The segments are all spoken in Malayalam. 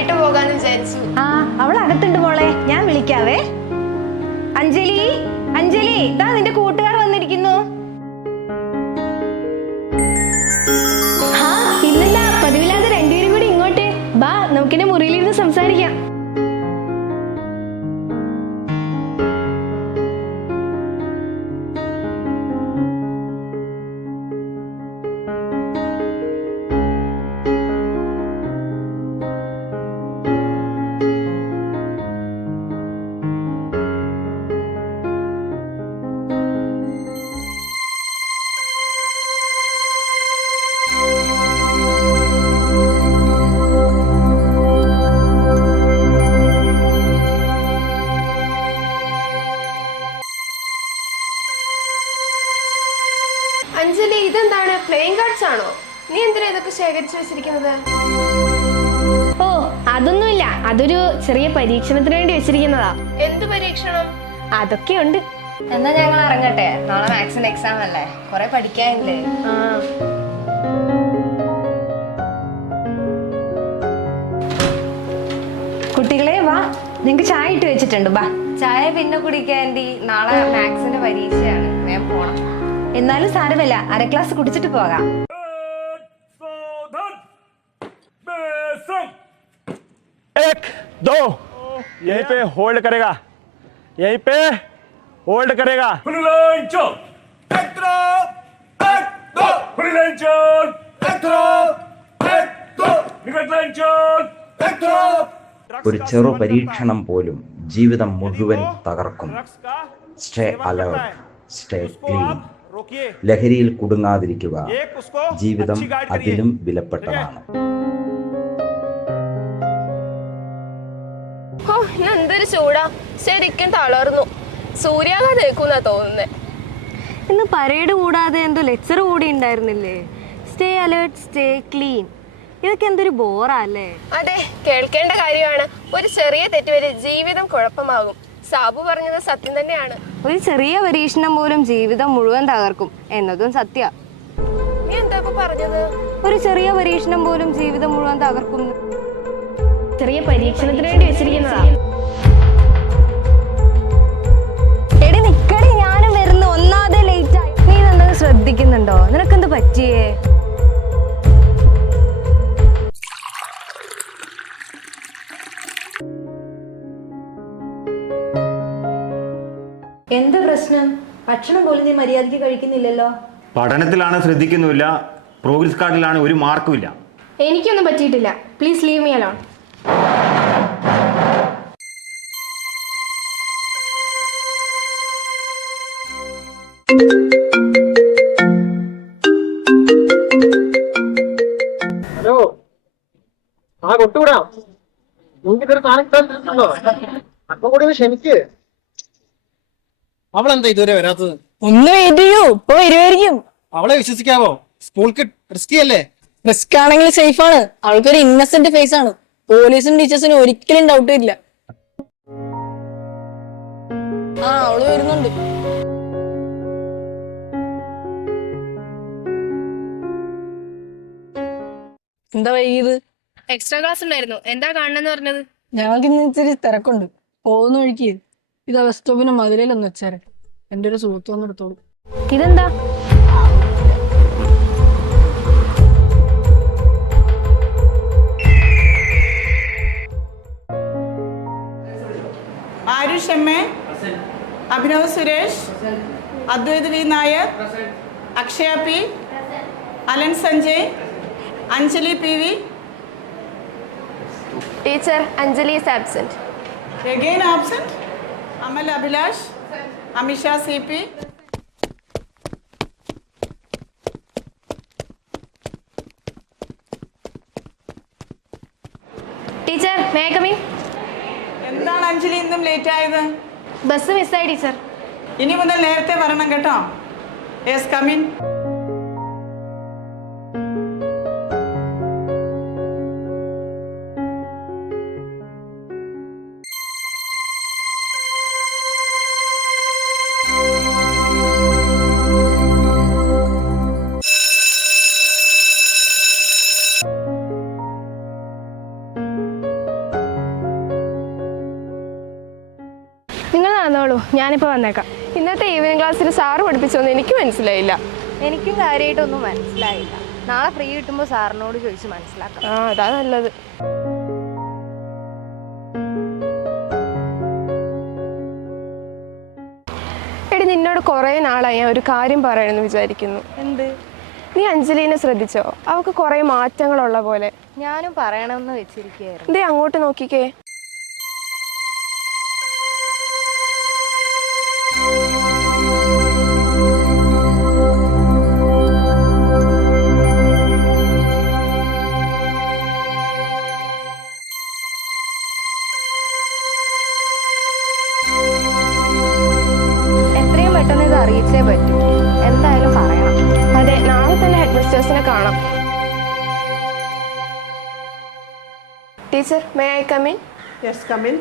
പോകാന്ന് വിചാരിച്ചു. ആ അവൾ അകത്തുണ്ട് മോളെ. ഞാൻ വിളിക്കാവേ. അഞ്ജലി അഞ്ജലി ഇതാ നിന്റെ കൂട്ടുകാർ ശേഖരിച്ചു വെച്ചിരിക്കുന്നത്? ഓ അതൊന്നുമില്ല. അതൊരു ചെറിയ പരീക്ഷണത്തിന് വേണ്ടി വെച്ചിരിക്കുന്നതാ. എന്ത് പരീക്ഷണം? അതൊക്കെ ഉണ്ട്. എന്നാ ഞങ്ങൾ ഇറങ്ങട്ടെ. നാളെ മാത്സിന്റെ എക്സാം അല്ലേ? കൊറേ പഠിക്കാനില്ലേ? കുട്ടികളെ വാ. നിങ്ങക്ക് ചായ ഇട്ട് വെച്ചിട്ടുണ്ട്. വാ. ചായ പിന്നെ കുടിക്കാൻഡി നാളെ മാത്സിന്റെ പരീക്ഷയാണ്. ഞാൻ പോണം. എന്നാലും സാരമില്ല. അര ക്ലാസ് കുടിച്ചിട്ട് പോകാം. दो यहीं पे होल्ड करेगा यहीं पे होल्ड करेगा फुल लाइन चल एक तरफ एक दो फुल लाइन चल एक तरफ एक दो निकट लाइन चल एक तरफ ഒരു ചെറു പരീക്ഷണം പോലും ജീവിതം മുഴുവൻ തകർക്കും ड्रग्स का സ്റ്റേ അലേർട്ട് സ്റ്റേ उसको ക്ലീൻ आप रोकिए ലഹരിയിൽ കുടുങ്ങാതിരിക്കുക एक उसको ജീവിതം अच्छी गाइड करिए അതിലും വിലപ്പെട്ടതാണ് ഓ ഇന്നെന്തൊരു ചൂടാ. ശരിക്കും തളർന്നു. സൂര്യാഘാതം ഏൽക്കുന്നാ തോന്നുന്നേ. ഇന്ന് പരേഡ് കൂടാതെ എന്തോ ലെക്ചർ കൂടി ഉണ്ടായിരുന്നില്ലേ? സ്റ്റേ അലേർട്ട് സ്റ്റേ ക്ലീൻ ഇതൊക്കെ എന്തൊരു ബോറാ അല്ലേ അതെ കേൾക്കേണ്ട കാര്യമാണ്. ഒരു ചെറിയ തെറ്റ് വരെ ജീവിതം കുഴപ്പമാകും. സാബു പറഞ്ഞത് സത്യം തന്നെയാണ്. ഒരു ചെറിയ പരീക്ഷണം പോലും ജീവിതം മുഴുവൻ തകർക്കും. എന്നതും സത്യ. നീ എന്താ പറഞ്ഞത്? ഒരു ചെറിയ പരീക്ഷണം പോലും ജീവിതം മുഴുവൻ തകർക്കും. ചെറിയ പരീക്ഷണത്തിന് വേണ്ടി വെച്ചിരിക്കുന്നതാ. എടി നിക്കടി ഞാനും വരുന്നു. ഒന്നാമതെ ലേറ്റ് ആയി. നീ ശ്രദ്ധിക്കുന്നുണ്ടോ? നിനക്കെന്ത് പറ്റിയേ? എന്ത് പ്രശ്നം? ഭക്ഷണം പോലും നീ മര്യാദയ്ക്ക് കഴിക്കുന്നില്ലല്ലോ. പഠനത്തിലാണ് ശ്രദ്ധിക്കുന്നില്ല പ്രോഗ്രസ് കാർഡിലാണ് ഒരു മാർക്കും ഇല്ല. എനിക്കൊന്നും പറ്റിയിട്ടില്ല. Please leave me alone hello. ആ കൊട്ടുകൂടാ നിങ്ങൾക്ക് ഇതൊരു താനോ അപ്പൊ കൂടി ഒന്ന് ക്ഷമിക്ക്. അവളെന്താ ഇതുവരെ വരാത്തത്? ഒന്ന് വെയിറ്റ് ചെയ്യൂ. ഇപ്പൊ വരുമായിരിക്കും അവളെ വിശ്വസിക്കാവോ? സ്കൂൾക്ക് റിസ്കി അല്ലേ? റിസ്ക് ആണെങ്കിൽ സേഫ് ആണ്. അവൾക്കൊരു ഇന്നസെന്റ് ഫേസ് ആണ്. പോലീസും ടീച്ചേഴ്സിനും ഒരിക്കലും ഡൗട്ട് വരില്ല ആ അവൾ വരുന്നുണ്ട്. എന്താ വൈകിയത് എക്സ്ട്രാ ക്ലാസ് ഉണ്ടായിരുന്നു. എന്താ കാണണെന്ന് പറഞ്ഞത്? ഞങ്ങൾക്ക് ഇന്ന് ഇച്ചിരി തിരക്കുണ്ട്. പോകുന്ന വഴിക്ക്. ഇത് ബസ് സ്റ്റോപ്പിന് മതിലൊന്ന് വെച്ചേരെ. എന്റെ ഒരു സുഹൃത്ത് വന്നെടുത്തോളൂ. ഇതെന്താ? Aarush M A Abhinav Suresh Advaith V Nair Akshaya P Alan Sanjay Anjali P V. Teacher Anjali is absent. Again absent Amal Abhilash. Amisha C P. Teacher മേക്കമി എന്താണ് അഞ്ജലി ഇന്നും ലേറ്റ് ആയത് ബസ് മിസ്സായി ടീച്ചർ. ഇനി മുതൽ നേരത്തെ വരണം കേട്ടോ. യെസ് കമിൻ വന്നോളൂ ഞാനിപ്പോ വന്നേക്കാം. ഇന്നത്തെ ഈവനിങ് ക്ലാസ്സിൽ സാറ് പഠിപ്പിച്ചൊന്നും എനിക്ക് മനസ്സിലായില്ല. എനിക്കും കാര്യമായിട്ടൊന്നും മനസ്സിലായില്ല. നാളെ ഫ്രീ കിട്ടുമ്പോൾ സാറിനോട് ചോദിച്ച് മനസ്സിലാക്കാം ആ അതാ നല്ലത്. എടി നിന്നോട് കുറേ നാളായി ഞാൻ ഒരു കാര്യം പറയണമെന്ന് വിചാരിക്കുന്നു. എന്ത്? നീ അഞ്ജലീനെ ശ്രദ്ധിച്ചോ? അവൾക്ക് കുറേ മാറ്റങ്ങളുള്ള പോലെ. ഞാനും പറയണമെന്ന് വെച്ചിരിക്കുകയായിരുന്നു. ദേ അങ്ങോട്ട് നോക്കിക്കേ. അറിയിച്ചേ പറ്റൂ. എന്തായാലും പറയണം. അതെ നാളെ തന്നെ ഹെഡ് മിസ്റ്റേഴ്സിനെ കാണാം. Teacher may I come in yes come in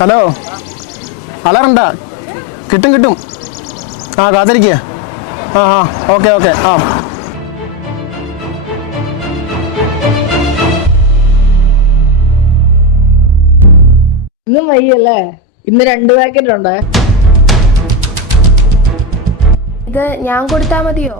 hello അലറണ്ട കിട്ടും കിട്ടും. ആ കാത്തിരിക്കുക ആ ആ ഓക്കെ ഓക്കെ ആ. ഇന്നും വയ്യല്ലേ ഇന്ന് രണ്ട് പാക്കറ്റ് ഉണ്ടേ? ഇത് ഞാൻ കൊടുത്താ മതിയോ?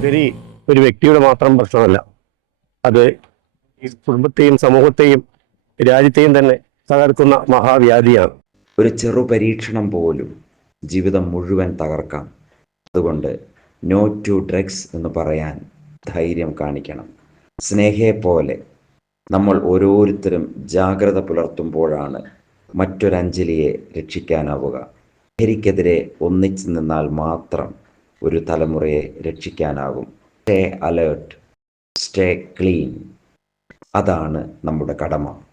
ലഹരി ഒരു വ്യക്തിയുടെ മാത്രം പ്രശ്നമല്ല. അത് കുടുംബത്തെയും സമൂഹത്തെയും രാജ്യത്തെയും തന്നെ തകർക്കുന്ന മഹാവ്യാധിയാണ്. ഒരു ചെറു പരീക്ഷണം പോലും ജീവിതം മുഴുവൻ തകർക്കാം. അതുകൊണ്ട് നോ ടു ഡ്രഗ്സ് എന്ന് പറയാൻ ധൈര്യം കാണിക്കണം. സ്നേഹയെ പോലെ നമ്മൾ ഓരോരുത്തരും ജാഗ്രത പുലർത്തുമ്പോഴാണ് മറ്റൊരഞ്ജലിയെ രക്ഷിക്കാനാവുക. ലഹരിക്കെതിരെ ഒന്നിച്ചു നിന്നാൽ മാത്രം ഒരു തലമുറയെ രക്ഷിക്കാനാകും. സ്റ്റേ അലേർട്ട് സ്റ്റേ ക്ലീൻ അതാണ് നമ്മുടെ കടമ.